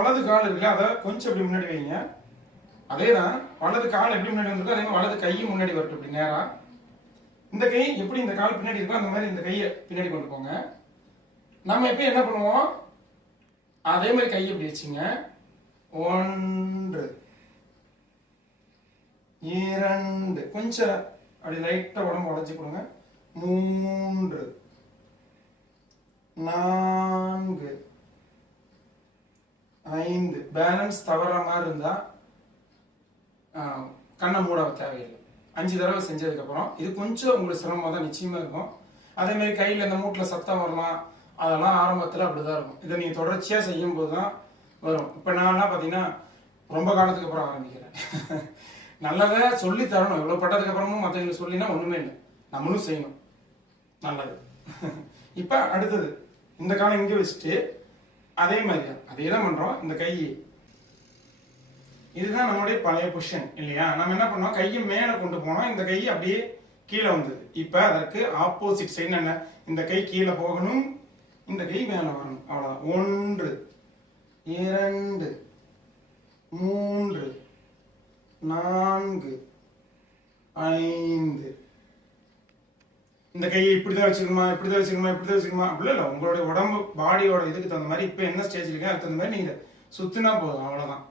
வலது கால் இருக்குல்ல, அதை கொஞ்சம் இப்படி முன்னாடி வைங்க. அதேதான், வலது கால் எப்படி முன்னாடி வந்திருக்கோ அதே மாதிரி வலது கையும் முன்னாடி வரட்டும் இப்படி நேரா. இந்த கை எப்படி இந்த கால் பின்னாடி இருக்கோ அந்த மாதிரி இந்த கையை பின்னாடி கொண்டு போங்க. நம்ம எப்ப என்ன பண்ணுவோம், அதே மாதிரி கையை இப்படி வச்சுங்க. 1 2 கொஞ்சம் அப்படி லைட்டா உடம்பு உடச்சி கொடுங்க. 3 4 5. பேலன்ஸ் தவற மாதிரி இருந்தா கண்ணை மூட தேவையில்லை. 5 தடவை செஞ்சதுக்கு அப்புறம் இது கொஞ்சம் உங்களுக்கு சிரமமாக தான் நிச்சயமா இருக்கும். அதே மாதிரி கையில் இந்த மூட்டில் சத்தம் வரலாம், அதெல்லாம் ஆரம்பத்தில் அப்படிதான் இருக்கும். இதை நீங்கள் தொடர்ச்சியாக செய்யும் போது தான் வரும். இப்போ நான்லாம் பார்த்தீங்கன்னா ரொம்ப காலத்துக்கு அப்புறம் ஆரம்பிக்கிறேன். நல்லதை சொல்லி தரணும். இவ்வளோ பட்டதுக்கு அப்புறமும் மற்றவங்களுக்கு சொல்லினா ஒன்றுமே இல்லை, நம்மளும் செய்யணும். நல்லது. இப்போ அடுத்தது இந்த காலம் இங்கே வச்சுட்டு அதே மாதிரி தான் அதே தான் பண்ணுறோம். இந்த கை இதுதான் நம்மளுடைய பழைய பொசிஷன் இல்லையா. நம்ம என்ன பண்ணோம், கையை மேலே கொண்டு போனோம், இந்த கை அப்படியே கீழே வந்தது. இப்போ அதற்கு ஆப்போசிட் சைடு என்ன, இந்த கை கீழே போகணும், இந்த கை மேலே வரணும். அவ்வளோதான். 1 2 3 4 5. இந்த கையை இப்படிதான் வச்சுக்கணுமா, இப்படிதான் வச்சுக்கணுமா, இப்படிதான் வச்சுக்கணுமா அப்படி இல்லை. உங்களுடைய உடம்பு பாடியோட இதுக்கு தகுந்த மாதிரி இப்போ என்ன ஸ்டேஜ் இருக்கோ அதுக்கு தகுந்த மாதிரி நீங்கள் சுத்தினா போதும். அவ்வளோதான்.